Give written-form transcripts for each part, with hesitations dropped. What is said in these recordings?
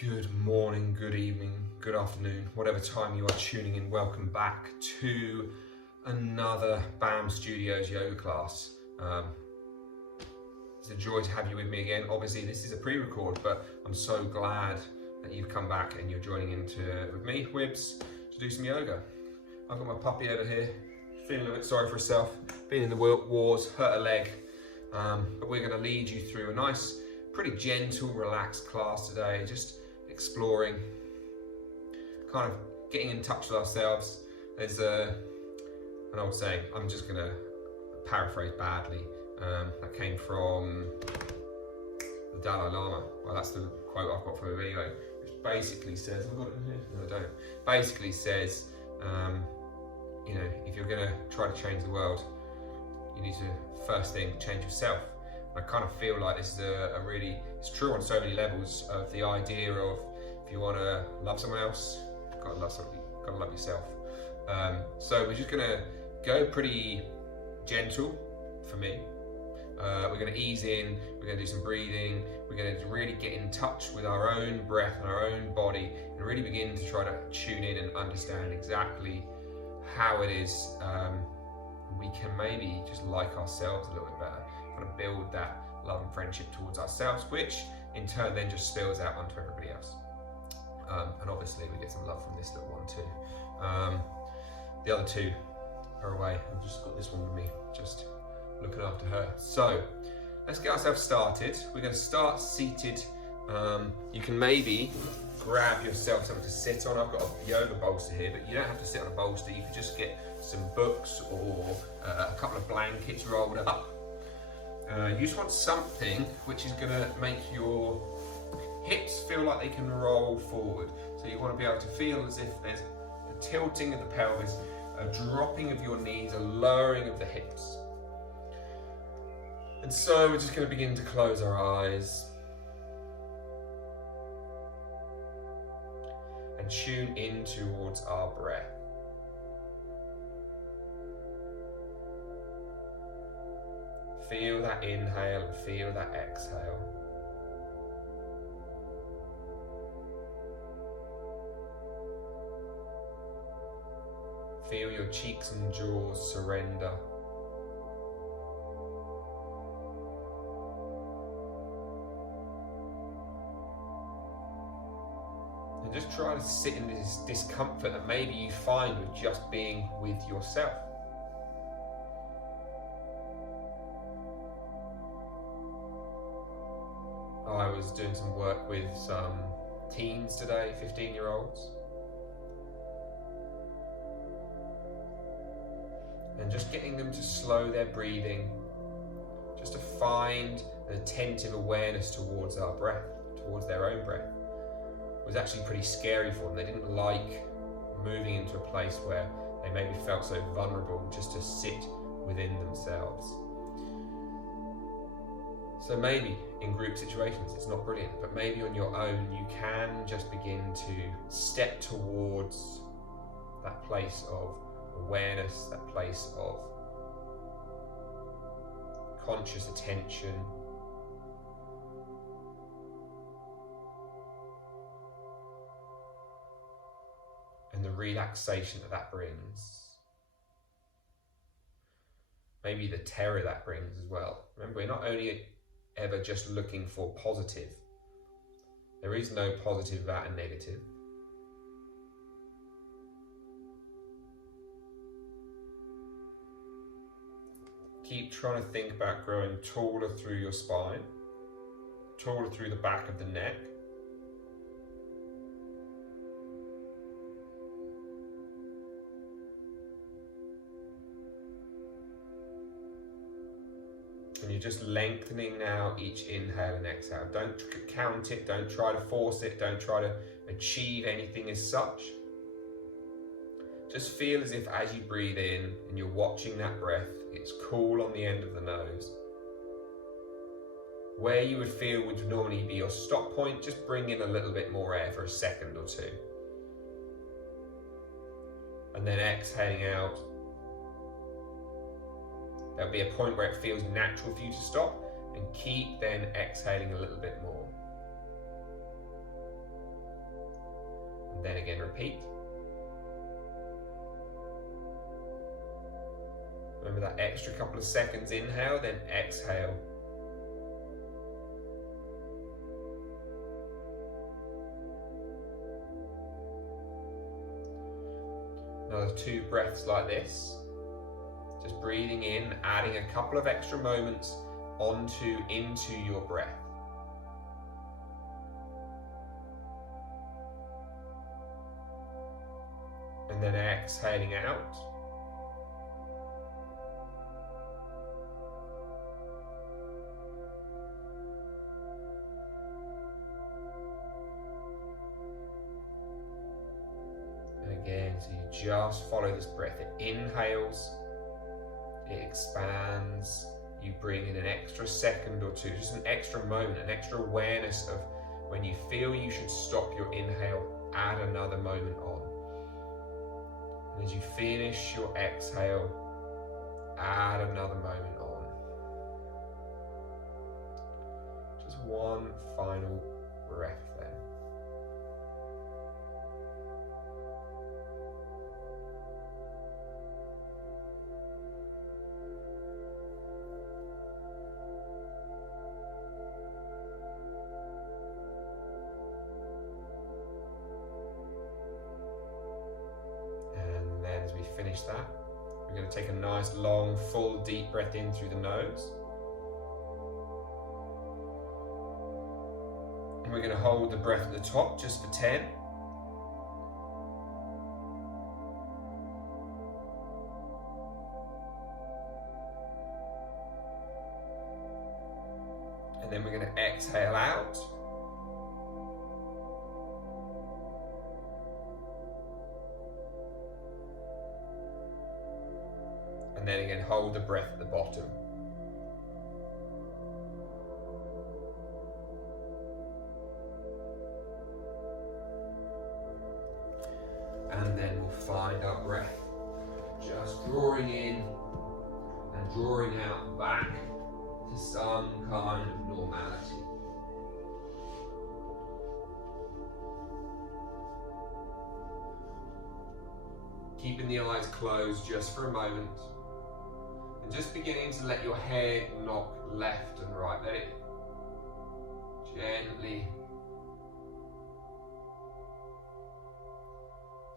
Good morning, good evening, good afternoon, whatever time you are tuning in. Welcome back to another BAM Studios yoga class. It's a joy to have you with me again. Obviously, this is a pre-record, but I'm so glad that you've come back and you're joining in with me, Wibbs, to do some yoga. I've got my puppy over here, feeling a bit sorry for herself, been in the wars, hurt a leg, but we're going to lead you through a nice, pretty gentle, relaxed class today, just exploring, kind of getting in touch with ourselves. There's an old saying, I'm just going to paraphrase badly, that came from the Dalai Lama. Well, that's the quote I've got from him anyway, which basically says, I've got it in here? No, I don't. Basically says, you know, if you're going to try to change the world, you need to, first thing, change yourself. I kind of feel like this is a really, it's true on so many levels of the idea of if you want to love someone else, you've got to love somebody, you've got to love yourself. So we're just going to go pretty gentle for me. We're going to ease in, we're going to do some breathing, we're going to really get in touch with our own breath and our own body and really begin to try to tune in and understand exactly how it is we can maybe just like ourselves a little bit better. To build that love and friendship towards ourselves, which in turn then just spills out onto everybody else. And obviously we get some love from this little one too. The other two are away. I've just got this one with me, just looking after her. So let's get ourselves started. We're going to start seated. You can maybe grab yourself something to sit on. I've got a yoga bolster here, but you don't have to sit on a bolster. You could just get some books or a couple of blankets rolled up. You just want something which is going to make your hips feel like they can roll forward. So you want to be able to feel as if there's a tilting of the pelvis, a dropping of your knees, a lowering of the hips. And so we're just going to begin to close our eyes and tune in towards our breath. Feel that inhale and feel that exhale. Feel your cheeks and jaws surrender. And just try to sit in this discomfort that maybe you find with just being with yourself. I was doing some work with some teens today, 15-year-olds. And just getting them to slow their breathing, just to find an attentive awareness towards our breath, towards their own breath, was actually pretty scary for them. They didn't like moving into a place where they maybe felt so vulnerable just to sit within themselves. So maybe in group situations it's not brilliant, but maybe on your own you can just begin to step towards that place of awareness, that place of conscious attention. And the relaxation that brings. Maybe the terror that brings as well. Remember, we're not only ever just looking for positive. There is no positive without a negative. Keep trying to think about growing taller through your spine, taller through the back of the neck. And you're just lengthening now each inhale and exhale. Don't count it, don't try to force it, don't try to achieve anything as such. Just feel as if as you breathe in and you're watching that breath, it's cool on the end of the nose. Where you would feel would normally be your stop point, just bring in a little bit more air for a second or two. And then exhaling out. There'll be a point where it feels natural for you to stop and keep then exhaling a little bit more. And then again, repeat. Remember that extra couple of seconds inhale, then exhale. Another 2 breaths like this. Just breathing in, adding a couple of extra moments into your breath. And then exhaling out. And again, so you just follow this breath. It inhales, it expands, you bring in an extra second or 2, just an extra moment, an extra awareness of when you feel you should stop your inhale, add another moment on. And as you finish your exhale, add another moment on. Just one final breath then. As we finish that, we're going to take a nice long full deep breath in through the nose, and we're going to hold the breath at the top just for 10, and then we're going to exhale out. And then again, hold the breath at the bottom. And then we'll find our breath. Just drawing in and drawing out back to some kind of normality. Keeping the eyes closed just for a moment. And just beginning to let your head knock left and right. Let it gently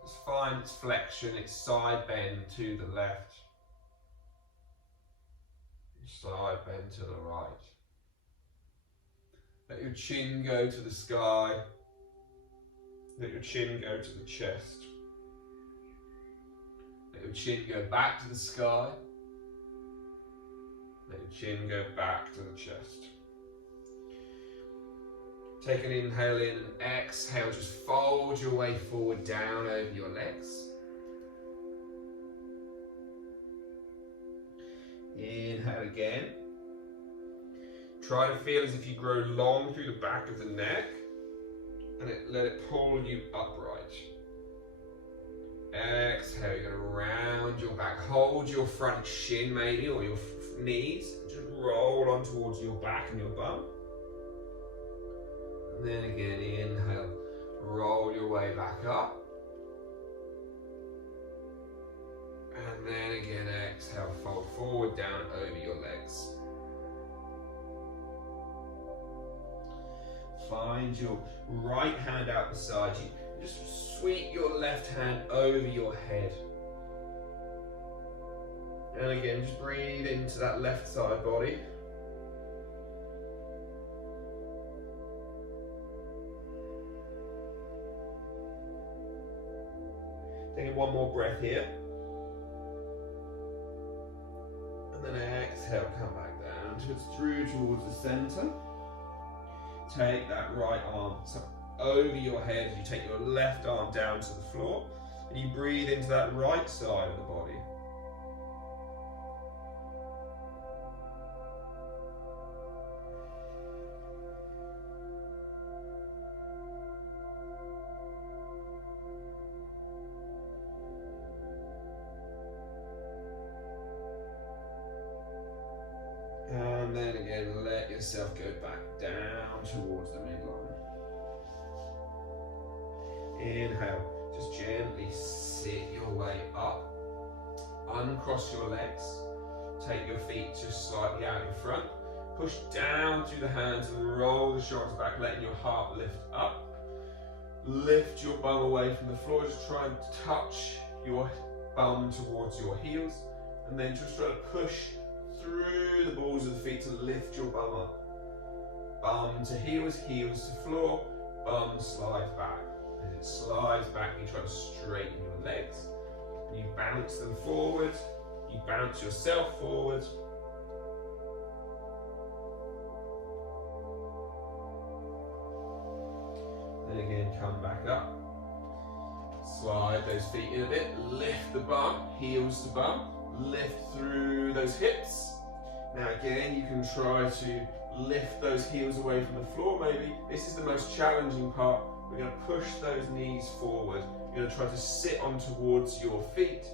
just find its flexion, its side bend to the left, side bend to the right. Let your chin go to the sky. Let your chin go to the chest. Let your chin go back to the sky. Let your chin go back to the chest. Take an inhale in and exhale. Just fold your way forward down over your legs. Inhale again. Try to feel as if you grow long through the back of the neck and let it pull you upright. Exhale, you're going to round your back. Hold your front shin maybe, or your knees. Just roll on towards your back and your bum. And then again, inhale. Roll your way back up. And then again, exhale. Fold forward, down over your legs. Find your right hand out beside you. Just sweep your left hand over your head. And again, just breathe into that left side body. Taking one more breath here. And then exhale, come back down, through towards the center. Take that right arm over your head. You take your left arm down to the floor and you breathe into that right side of the body. And then again, let yourself go back down towards the midline. Inhale, just gently sit your way up. Uncross your legs. Take your feet just slightly out in front. Push down through the hands and roll the shoulders back, letting your heart lift up. Lift your bum away from the floor. Just try and touch your bum towards your heels. And then just try to push through the balls of the feet to lift your bum up. Bum to heels, heels to floor, bum slides back. As it slides back, you try to straighten your legs. And you bounce them forward. You bounce yourself forward. Then again, come back up. Slide those feet in a bit. Lift the bum, heels to bum. Lift through those hips. Now again, you can try to lift those heels away from the floor maybe. This is the most challenging part. We're going to push those knees forward. You're going to try to sit on towards your feet.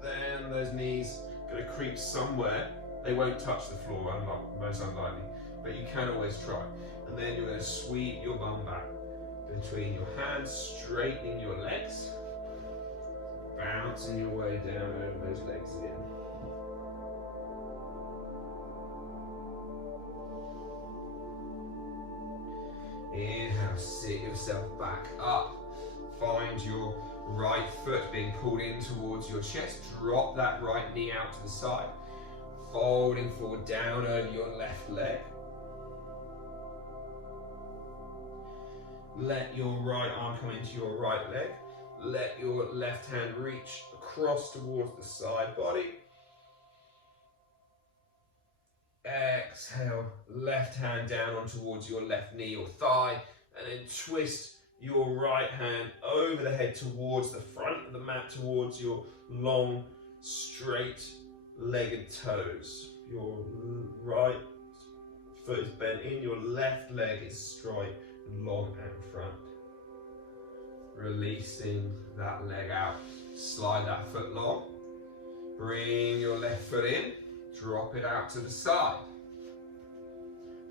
Then those knees are going to creep somewhere. They won't touch the floor, most unlikely, but you can always try. And then you're going to sweep your bum back between your hands, straightening your legs, bouncing your way down over those legs again. Inhale, sit yourself back up. Find your right foot being pulled in towards your chest. Drop that right knee out to the side. Folding forward down over your left leg. Let your right arm come into your right leg. Let your left hand reach across towards the side body. Exhale, left hand down on towards your left knee or thigh, and then twist your right hand over the head towards the front of the mat, towards your long, straight legged toes. Your right foot is bent in, your left leg is straight and long out in front. Releasing that leg out, slide that foot long, bring your left foot in, drop it out to the side.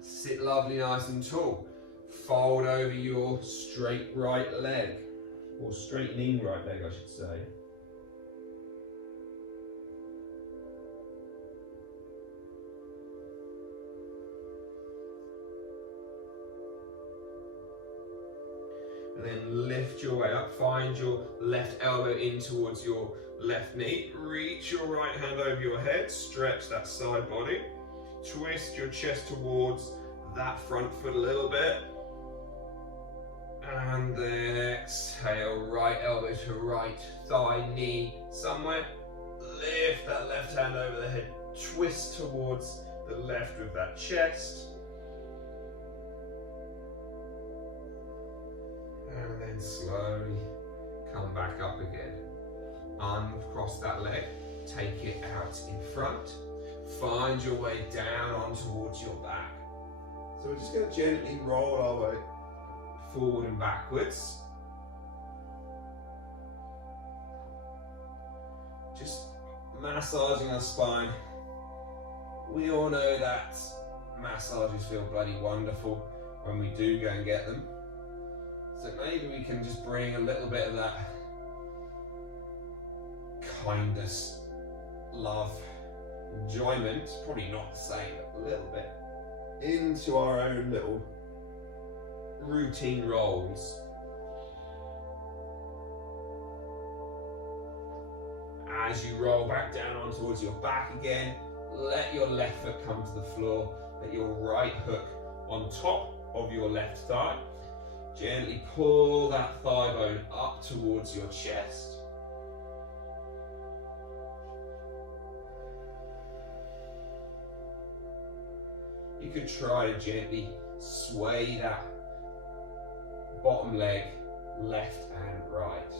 Sit lovely, nice and tall. Fold over your straight right leg, or straightening right leg, I should say. And then lift your way up, find your left elbow in towards your left knee, reach your right hand over your head, stretch that side body, twist your chest towards that front foot a little bit, and then exhale, right elbow to right thigh, knee somewhere, lift that left hand over the head, twist towards the left with that chest, and then slowly come back up again. Uncross that leg, take it out in front, find your way down on towards your back. So we're just going to gently roll our way forward and backwards. Just massaging our spine. We all know that massages feel bloody wonderful when we do go and get them. So maybe we can just bring a little bit of that kindness, love, enjoyment, probably not the same, but a little bit, into our own little routine rolls. As you roll back down on towards your back again, let your left foot come to the floor, let your right hook on top of your left thigh. Gently pull that thigh bone up towards your chest. You could try to gently sway that bottom leg left and right.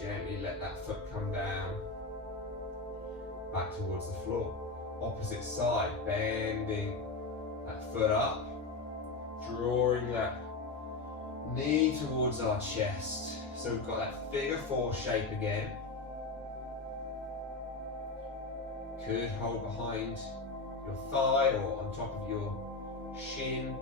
Gently let that foot come down, back towards the floor. Opposite side, bending that foot up, drawing that knee towards our chest. So we've got that figure four shape again. Could hold behind your thigh or on top of your shin.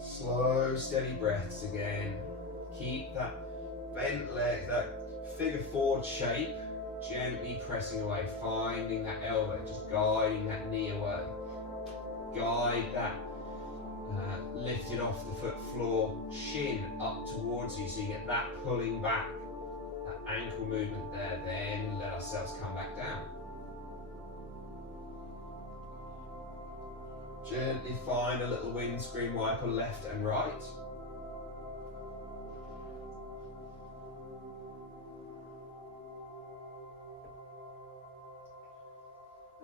Slow, steady breaths again. Keep that bent leg, that figure forward shape, gently pressing away, finding that elbow, just guiding that knee away. Guide that lifted off the foot floor, shin up towards you, so you get that pulling back, that ankle movement there. Then let ourselves come back down. Gently find a little windscreen wiper left and right.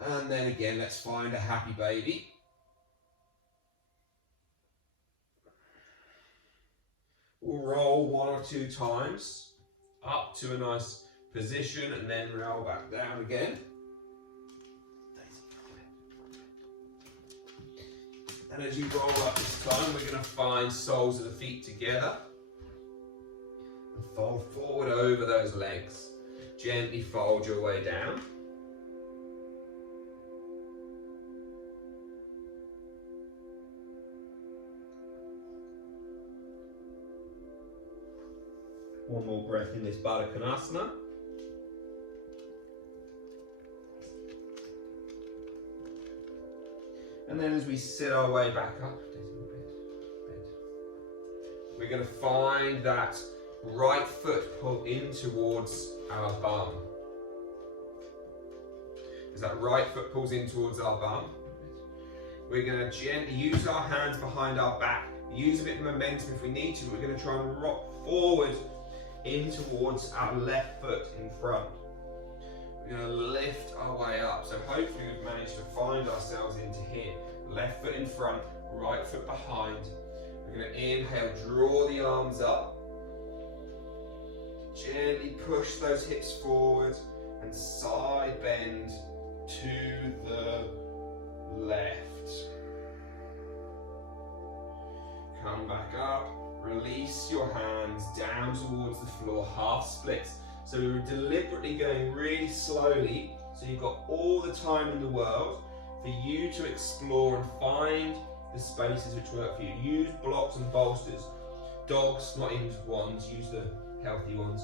And then again, let's find a happy baby. We'll roll 1 or 2 times up to a nice position and then roll back down again. And as you roll up this time, we're going to find soles of the feet together and fold forward over those legs. Gently fold your way down. One more breath in this Baddha Konasana. And then as we sit our way back up, we're going to find that right foot pull in towards our bum. As that right foot pulls in towards our bum, we're going to gently use our hands behind our back, use a bit of momentum if we need to. We're going to try and rock forward in towards our left foot in front. We're going to lift our way up. So hopefully we've managed to find ourselves into here. Left foot in front, right foot behind. We're going to inhale, draw the arms up. Gently push those hips forward and side bend to the left. Come back up. Release your hands down towards the floor, half splits. So we were deliberately going really slowly, so you've got all the time in the world for you to explore and find the spaces which work for you. Use blocks and bolsters. Dogs, not even just ones, use the healthy ones.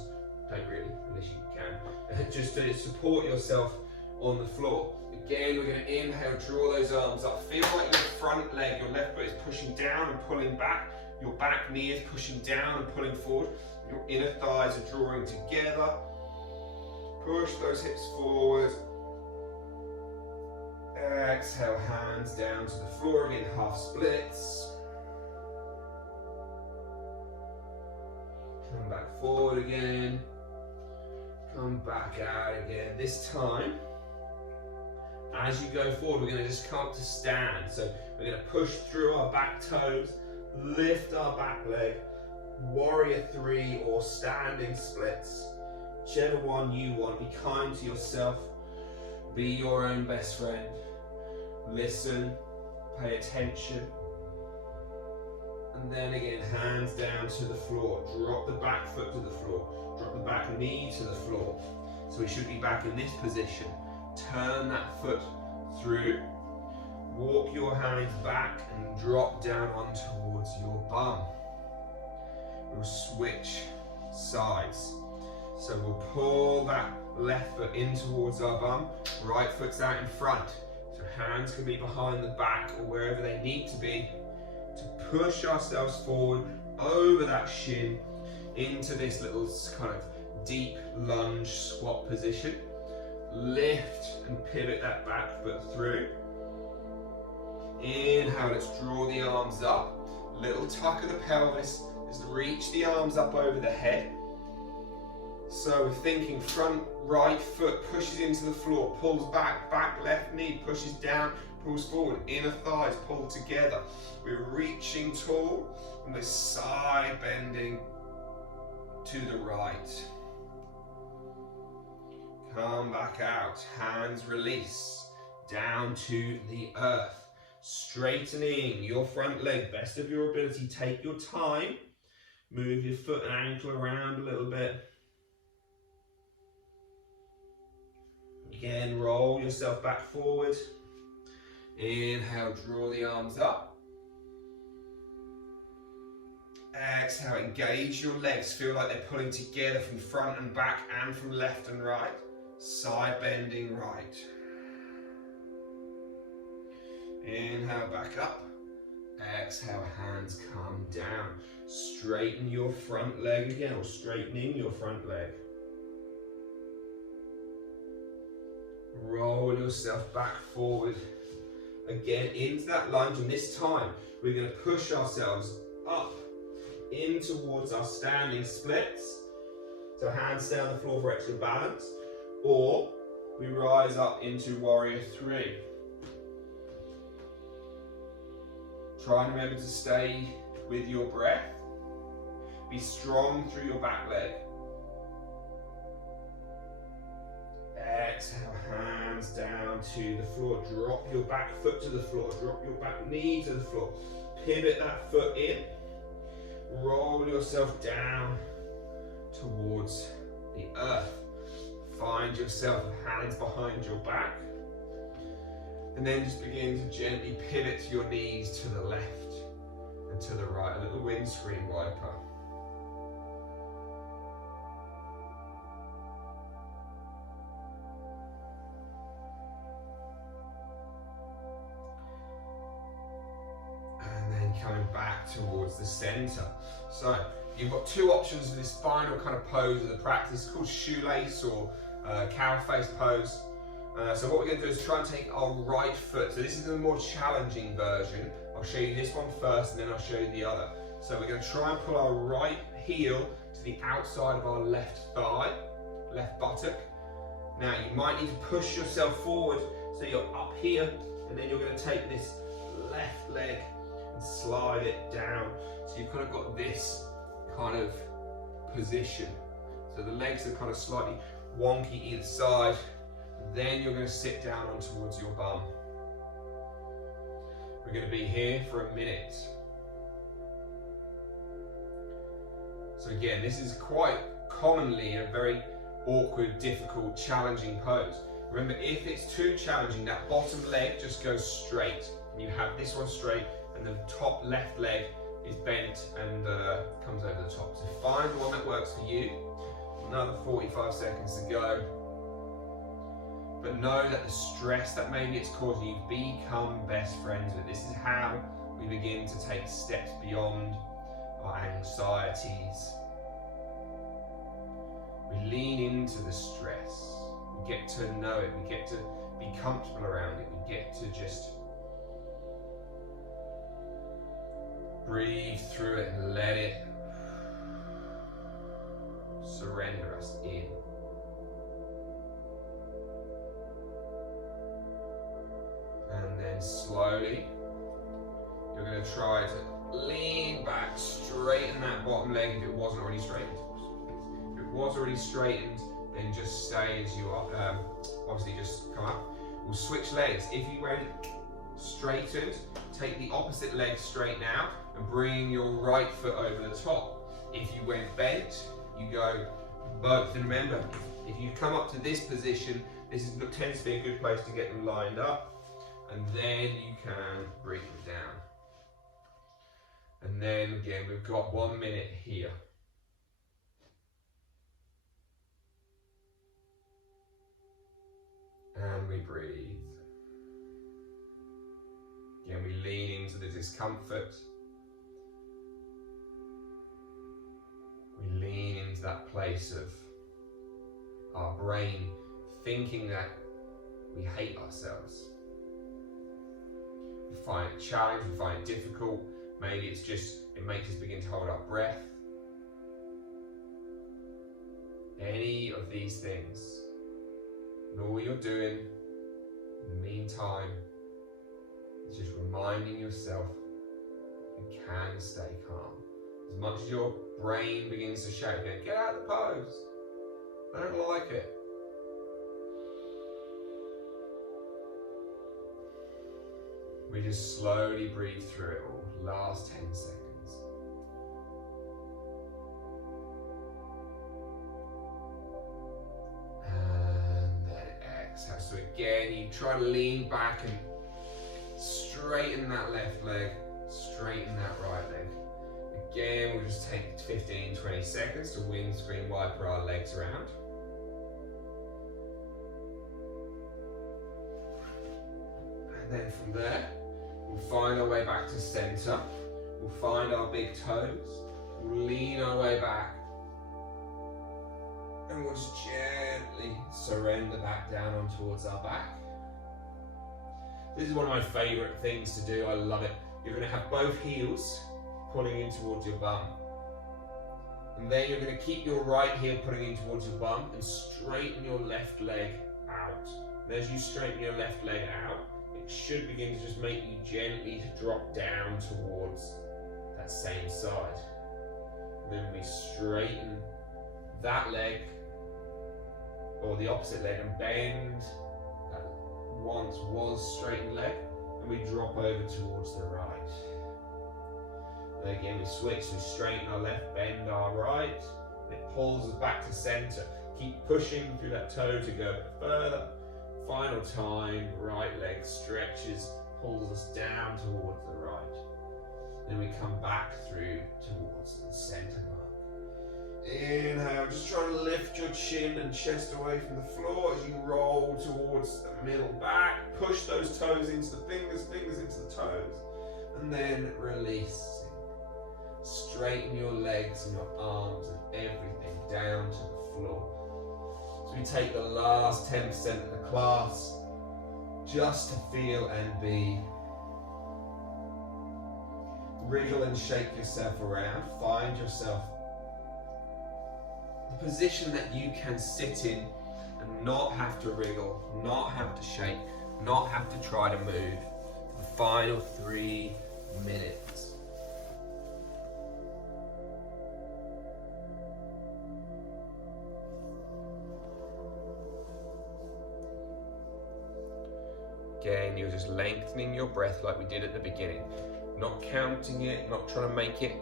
Don't really, unless you can. Just to support yourself on the floor. Again, we're going to inhale, draw those arms up. Feel like your front leg, your left foot is pushing down and pulling back. Your back knee is pushing down and pulling forward. Your inner thighs are drawing together. Push those hips forward. Exhale, hands down to the floor again, half splits. Come back forward again. Come back out again. This time, as you go forward, we're going to just come up to stand. So we're going to push through our back toes, lift our back leg, warrior 3 or standing splits. Whichever one you want. Be kind to yourself. Be your own best friend. Listen, pay attention. And then again, hands down to the floor. Drop the back foot to the floor. Drop the back knee to the floor. So we should be back in this position. Turn that foot through. Walk your hands back and drop down on towards your bum. We'll switch sides. So we'll pull that left foot in towards our bum. Right foot's out in front. So hands can be behind the back or wherever they need to be to push ourselves forward over that shin into this little kind of deep lunge squat position. Lift and pivot that back foot through. Inhale, let's draw the arms up. Little tuck of the pelvis. Just reach the arms up over the head. So we're thinking front right foot pushes into the floor, pulls back, back left knee pushes down, pulls forward, inner thighs pull together. We're reaching tall and we're side bending to the right. Come back out, hands release, down to the earth. Straightening your front leg, best of your ability, take your time. Move your foot and ankle around a little bit. Again, roll yourself back forward. Inhale, draw the arms up. Exhale, engage your legs. Feel like they're pulling together from front and back and from left and right. Side bending right. Inhale, back up. Exhale, hands come down. Straighten your front leg again, or straightening your front leg. Roll yourself back forward. Again, into that lunge, and this time we're going to push ourselves up in towards our standing splits. So hands stay on the floor for extra balance, or we rise up into warrior three. Try and remember to stay with your breath. Be strong through your back leg. Exhale, hands down to the floor. Drop your back foot to the floor. Drop your back knee to the floor. Pivot that foot in. Roll yourself down towards the earth. Find yourself hands behind your back. And then just begin to gently pivot your knees to the left and to the right. A little windscreen wiper. And then coming back towards the center. So you've got two options for this final kind of pose of the practice. It's called shoelace or cow face pose. So what we're going to do is try and take our right foot. So this is the more challenging version. I'll show you this one first and then I'll show you the other. So we're going to try and pull our right heel to the outside of our left thigh, left buttock. Now you might need to push yourself forward so you're up here, and then you're going to take this left leg and slide it down. So you've kind of got this kind of position. So the legs are kind of slightly wonky either side. Then you're going to sit down on towards your bum. We're going to be here for a minute. So again, this is quite commonly a very awkward, difficult, challenging pose. Remember, if it's too challenging, that bottom leg just goes straight. And you have this one straight, and the top left leg is bent and comes over the top. So find one that works for you. Another 45 seconds to go. But know that the stress that maybe it's causing you, become best friends with. This is how we begin to take steps beyond our anxieties. We lean into the stress. We get to know it. We get to be comfortable around it. We get to just breathe through it and let it surrender us in. And then slowly, you're going to try to lean back, straighten that bottom leg if it wasn't already straightened. If it was already straightened, then just stay as you are. Obviously, just come up. We'll switch legs. If you went straightened, take the opposite leg straight now and bring your right foot over the top. If you went bent, you go both. And remember, if you come up to this position, tends to be a good place to get them lined up. And then you can bring them down. And then again, we've got 1 minute here. And we breathe. Again, we lean into the discomfort. We lean into that place of our brain thinking that we hate ourselves. We find it challenging, we find it difficult. Maybe it's just, it makes us begin to hold our breath. Any of these things. And all you're doing in the meantime is just reminding yourself you can stay calm. As much as your brain begins to shout, get out of the pose. I don't like it. We just slowly breathe through it all. Last 10 seconds. again, you try to lean back and straighten that left leg, straighten that right leg. Again, we'll just take 15-20 seconds to windscreen wiper our legs around. And then from there, we'll find our way back to center. We'll find our big toes. We'll lean our way back. And we'll just gently surrender back down on towards our back. This is one of my favorite things to do. I love it. You're going to have both heels pulling in towards your bum. And then you're going to keep your right heel pulling in towards your bum and straighten your left leg out. And as you straighten your left leg out, it should begin to just make you gently drop down towards that same side. And then we straighten that leg, or the opposite leg, and bend that once was straightened leg, and we drop over towards the right. And again we switch, we straighten our left, bend our right, it pulls us back to center. Keep pushing through that toe to go further. Final time, right leg stretches, pulls us down towards the right. Then we come back through towards the center mark. Inhale, just try to lift your chin and chest away from the floor as you roll towards the middle back. Push those toes into the fingers, fingers into the toes. And then release. Straighten your legs and your arms and everything down to the floor. So we take the last 10% of the class just to feel and be. Wriggle and shake yourself around. Find yourself the position that you can sit in and not have to wriggle, not have to shake, not have to try to move. The final 3 minutes. Again, you're just lengthening your breath like we did at the beginning. Not counting it, not trying to make it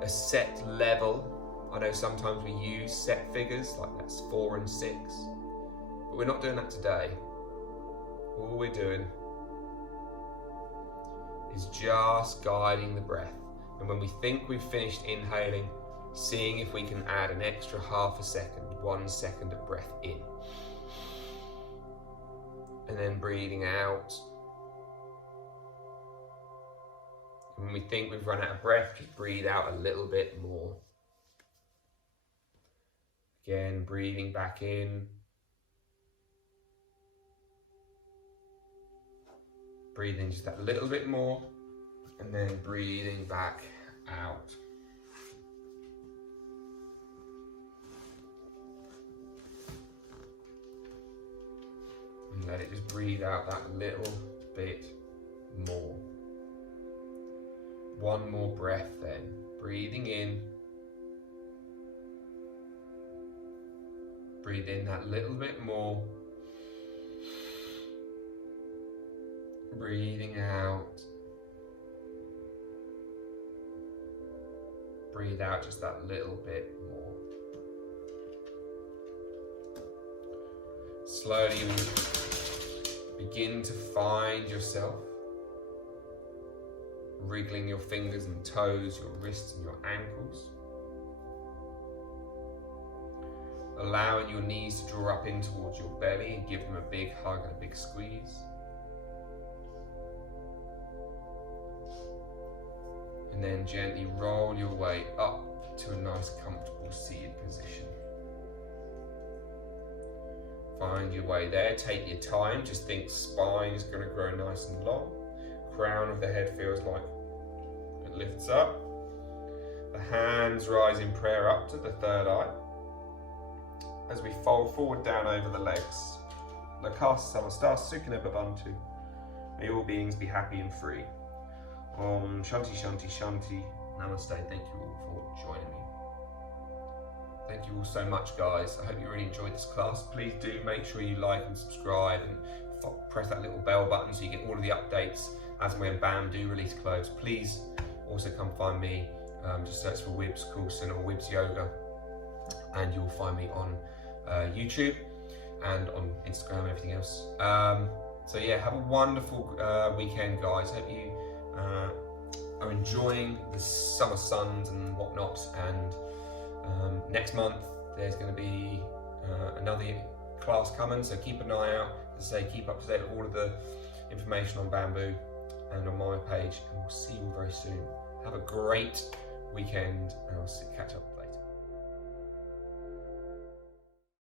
a set level. I know sometimes we use set figures, like that's 4 and 6, but we're not doing that today. All we're doing is just guiding the breath. And when we think we've finished inhaling, seeing if we can add an extra half a second, 1 second of breath in. And then breathing out. And when we think we've run out of breath, just breathe out a little bit more. Again, breathing back in. Breathing just that little bit more, and then breathing back out. And let it just breathe out that little bit more. 1 more breath then. Breathing in. Breathe in that little bit more. Breathing out. Breathe out just that little bit more. Slowly begin to find yourself wriggling your fingers and toes, your wrists and your ankles. Allowing your knees to draw up in towards your belly and give them a big hug and a big squeeze. And then gently roll your way up to a nice comfortable seated position. Find your way there, take your time, just think spine is going to grow nice and long. Crown of the head feels like it lifts up. The hands rise in prayer up to the third eye. As we fold forward down over the legs. Lakasa Samasta Sukhina Bhavantu. May all beings be happy and free. Om Shanti Shanti Shanti. Namaste. Thank you all for joining me. Thank you all so much, guys. I hope you really enjoyed this class. Please do make sure you like and subscribe and press that little bell button so you get all of the updates as and when BAM do release clothes. Please also come find me. Just search for Wibbs Coulson or Wibbs Yoga and you'll find me on YouTube. and on Instagram and everything else. So yeah, have a wonderful weekend, guys. Hope you are enjoying the summer suns and whatnot. And next month there's going to be another class coming, so keep an eye out. As I say, keep up to date with all of the information on bamboo and on my page, and we'll see you all very soon. Have a great weekend, and I'll catch up.